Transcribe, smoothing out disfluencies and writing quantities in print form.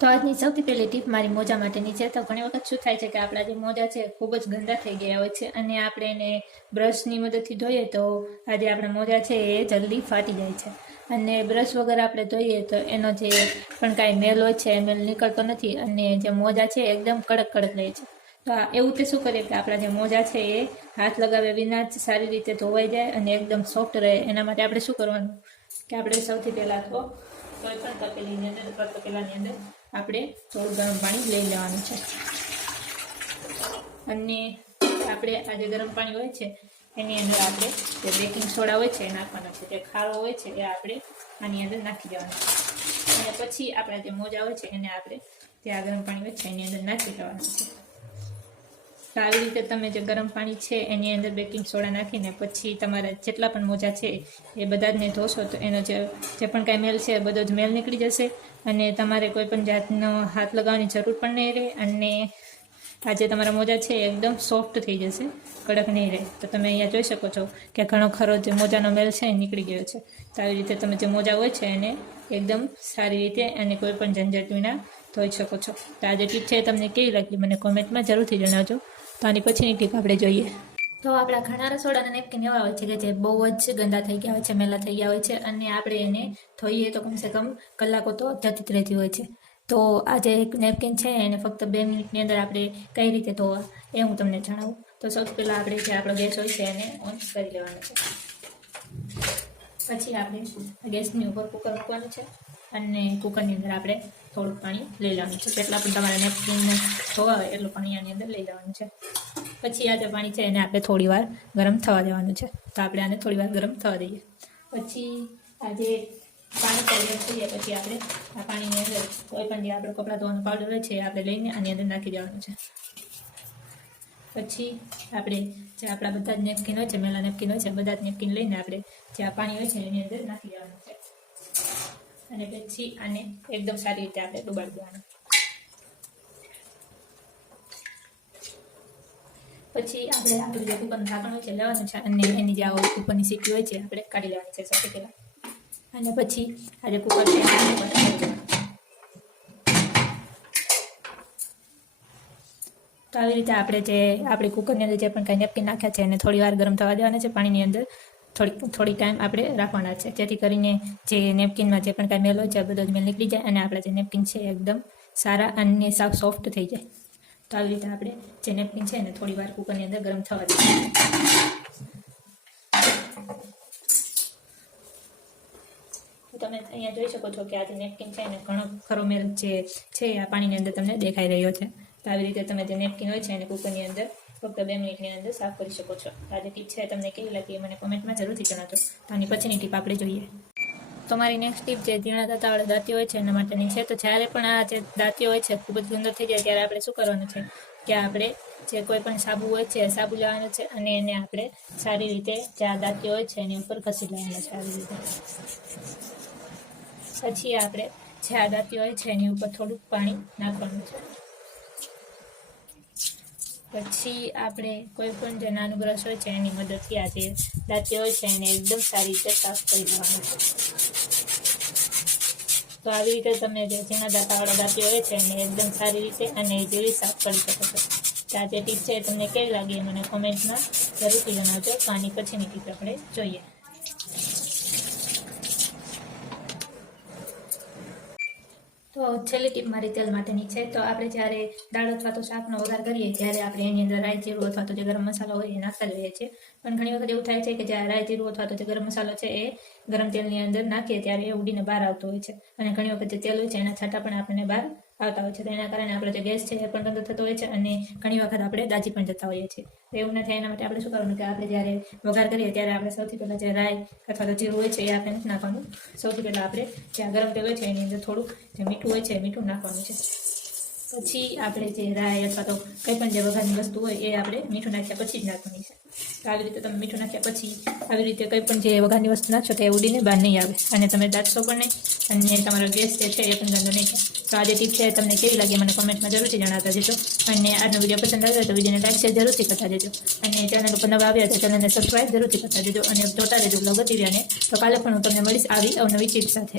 તો આજની સૌથી પહેલી ટીપ મારી મોજા માટેની છે. તો ઘણી વખત શું થાય છે કે આપણા જે મોજા છે ખૂબ જ ગંદા થઈ ગયા હોય છે અને આપણે એને બ્રશની મદદથી ધોઈએ તો આજે આપણા મોજા છે એ જલ્દી ફાટી જાય છે. અને બ્રશ વગર આપણે ધોઈએ તો એનો જે પણ કાંઈ મેલ હોય છે એ મેલ નીકળતો નથી અને જે મોજા છે એકદમ કડક કડક રહે છે. તો એવું તે શું કરીએ કે આપણા જે મોજા છે એ હાથ લગાવ્યા વિના જ સારી રીતે ધોવાઈ જાય અને એકદમ સોફ્ટ રહે. એના માટે આપણે શું કરવાનું કે આપણે સૌથી પહેલાં તો કોઈ પણ તપેલીની અંદર અથવા તપેલાની અંદર આપણે થોડું ગરમ પાણી લઈ લેવાનું છે અને આપણે આ જે ગરમ પાણી હોય છે એની અંદર આપણે જે બેકિંગ સોડા હોય છે એ નાખવાનો છે. જે ખારો હોય છે એ આપણે આની અંદર નાખી દેવાનો છે અને પછી આપણા જે મોજા હોય છે એને આપણે જે આ ગરમ પાણી હોય છે એની અંદર નાખી દેવાનું છે. તો આવી રીતે તમે જે ગરમ પાણી છે એની અંદર બેકિંગ સોડા નાખીને પછી તમારા જેટલા પણ મોજા છે એ બધા જ ને ધોશો તો એનો જે પણ કાંઈ મેલ છે બધો જ મેલ નીકળી જશે અને તમારે કોઈ પણ જાતનો હાથ લગાવવાની જરૂર પણ નહીં રહે અને આ જે તમારા મોજા છે એકદમ સોફ્ટ થઈ જશે, કડક નહીં રહે. તો તમે અહીંયા જોઈ શકો છો કે ઘણો ખરો જે મોજાનો મેલ છે એ નીકળી ગયો છે. તો આવી રીતે તમે જે મોજા હોય છે એને એકદમ સારી રીતે અને કોઈ પણ ઝંઝટ વિના ધોઈ શકો છો. તો આ જે ટીપ છે તમને કેવી લાગી મને કોમેન્ટમાં જરૂરથી જણાવજો. તો આની પછીની ટીપ આપણે જોઈએ. તો આપણા ઘણા રસોડાના નેપકિન એવા હોય છે કે જે બહુ જ ગંદા થઈ ગયા હોય છે, મેલા થઈ ગયા હોય છે અને આપણે એને ધોઈએ તો કમસે કમ કલાકો તો જતી જ રહેતી હોય છે. તો આ જે નેપકિન છે એને ફક્ત 2 મિનિટની અંદર આપણે કઈ રીતે ધોવા એ હું તમને જણાવું. તો સૌથી પહેલાં આપણે જે આપણો ગેસ હોય છે એને ઓન કરી લેવાનો છે. પછી આપણે ગેસની ઉપર કુકર મૂકવાનું છે અને કુકરની અંદર આપણે થોડુંક પાણી લઈ લેવાનું છે. જેટલા પણ તમારા નેપકિનને ધોવા હોય એટલું પાણી આની અંદર લઈ લેવાનું છે. પછી આ જે પાણી છે એને આપણે થોડી વાર ગરમ થવા દેવાનું છે. તો આપણે આને થોડી વાર ગરમ થવા દઈએ. પછી આ જે પાણી તૈયાર થઈએ પછી આપણે આ પાણીની અંદર કોઈ પણ જે આપણો કપડાં ધોવાનો પાવડર હોય છે એ આપણે લઈને આની અંદર નાખી દેવાનું છે. પછી આપણે જે આપણા બધા જ નેપકિન હોય છે, મેલા નેપકિન હોય છે, બધા જ નેપકિન લઈને આપણે જે આ પાણી હોય છે એની અંદર નાખી દેવાનું છે અને પછી આને એકદમ સારી રીતે આપણે ડુબાડી દેવાનું. પછી આપણે આપણું જે કુકરનું ઢાંકણ હોય છે લેવાનું છે અને એની જે આ ઉપરની સીટી હોય છે આપણે કાઢી લેવાની છે સૌથી પહેલાં. અને પછી આ જે કુકર છે તો આવી રીતે આપણે જે આપણી કુકરની અંદર જે પણ કાંઈ નેપકિન નાખ્યા છે એને થોડી વાર ગરમ થવા દેવાના છે. પાણીની અંદર થોડી ટાઈમ આપણે રાખવાના છે જેથી કરીને જે નેપકિનમાં જે પણ કાંઈ મેલ હોય છે બધો જ મેલ નીકળી જાય અને આપણા જે નેપકિન છે એકદમ સારા અને સાવ સોફ્ટ થઈ જાય. તો આવી રીતે આપણે જે નેપકિન છે એને થોડી વાર કુકરની અંદર ગરમ થવા દઈએ. તમે અહીંયા જોઈ શકો છો કે આ જે નેપકિન છે એને ઘણો ખરો મેલ જે છે આ પાણીની અંદર તમને દેખાઈ રહ્યો છે. તો આવી રીતે તમે જે નેપકિન હોય છે એને કુકરની અંદર ફક્ત 2 મિનિટની અંદર સાફ કરી શકો છો. આ જે ટીપ છે તમને કેવી લાગી મને કોમેન્ટમાં જરૂરથી જણાવજો. તો આની પછીની ટીપ આપણે જોઈએ. તો મારી નેક્સ્ટ ટીપ જે ઝીણા દાંતાવાળા દાંતીઓ હોય છે એના માટેની છે. તો જ્યારે પણ આ જે દાંતીઓ હોય છે ખૂબ જ ગંદા થઈ જાય ત્યારે આપણે શું કરવાનું છે કે આપણે જે કોઈ પણ સાબુ હોય છે સાબુ લેવાનું છે અને એને આપણે સારી રીતે જે આ દાંતીઓ હોય છે એની ઉપર ઘસી લેવાના છે આવી રીતે. પછી આપણે જે આ દાંતીઓ હોય છે એની ઉપર થોડુંક પાણી નાખવાનું છે. પછી આપણે કોઈ પણ જે નાનું બ્રશ હોય છે એની મદદથી આ જે દાંતીઓ હોય છે એને એકદમ સારી રીતે સાફ કરી દેવાનું છે. તો આવી રીતે તમે જે ઝીણા દાંતાવાળા દાંતીઓ હોય છે એને એકદમ સારી રીતે અને ઇઝીલી સાફ કરી શકો છો. તો આ જે ટીપ છે તમને કેવી લાગી મને કોમેન્ટમાં જરૂરથી જણાવજો. તો આની પછીની ટીપ આપણે જોઈએ. તો છેલ્લી ટીપ મારી તેલ માટેની છે. તો આપણે જ્યારે દાળ અથવા તો શાકનો વઘાર કરીએ ત્યારે આપણે એની અંદર રાઈ જીરું અથવા તો જે ગરમ મસાલો હોય એ નાખતા જ રહીએ છીએ. પણ ઘણી વખત એવું થાય છે કે જ્યારે રાઈ જીરું અથવા તો જે ગરમ મસાલો છે એ ગરમ તેલની અંદર નાખીએ ત્યારે એ ઉડીને બહાર આવતો હોય છે અને ઘણી વખત જે તેલ હોય છે એના છાંટા પણ આપણને બહાર આવતા હોય છે. તો એના કારણે આપણો જે ગેસ છે એ પણ ગંદો થતો હોય છે અને ઘણી વખત આપણે દાજી પણ જતા હોઈએ છીએ. તો એવું ન થાય એના માટે આપણે શું કરવાનું કે આપણે જ્યારે વઘાર કરીએ ત્યારે આપણે સૌથી પહેલાં જે રાઈ અથવા તો જીરું હોય છે એ આપણે નથી નાખવાનું. સૌથી પહેલાં આપણે જે ગરમ તેલ હોય છે એની અંદર થોડુંક જે મીઠું હોય છે મીઠું નાખવાનું છે. પછી આપણે જે રાઈ અથવા તો કંઈ પણ જે વઘારની વસ્તુ હોય એ આપણે મીઠું નાખ્યા પછી જ નાખવાની છે. તો આવી રીતે તમે મીઠું નાખ્યા પછી આવી રીતે કંઈ પણ જે વઘારની વસ્તુ નાખશો તો એ ઉડીને બહાર નહીં આવે અને તમે દાટશો પણ નહીં અને તમારો ગેસ જે છે એ પણ ગંદો નહીં થાય. તો આ જે ટીપ છે તમને કેવી લાગી મને કોમેન્ટમાં જરૂરથી જણાવતા જજો અને આજનો વિડીયો પસંદ આવ્યો તો વિડીયોને લાઈક શેર જરૂરથી કરતા જજો અને ચેનલ ઉપર નવા આવ્યા તો ચેનલને સબસ્ક્રાઈબ જરૂરથી કરતા જજો અને જોતા રહેજો બ્લોગર ટીવી. અને તો કાલે પણ હું તમને મળીશ આવી અવનવી ટીપ સાથે.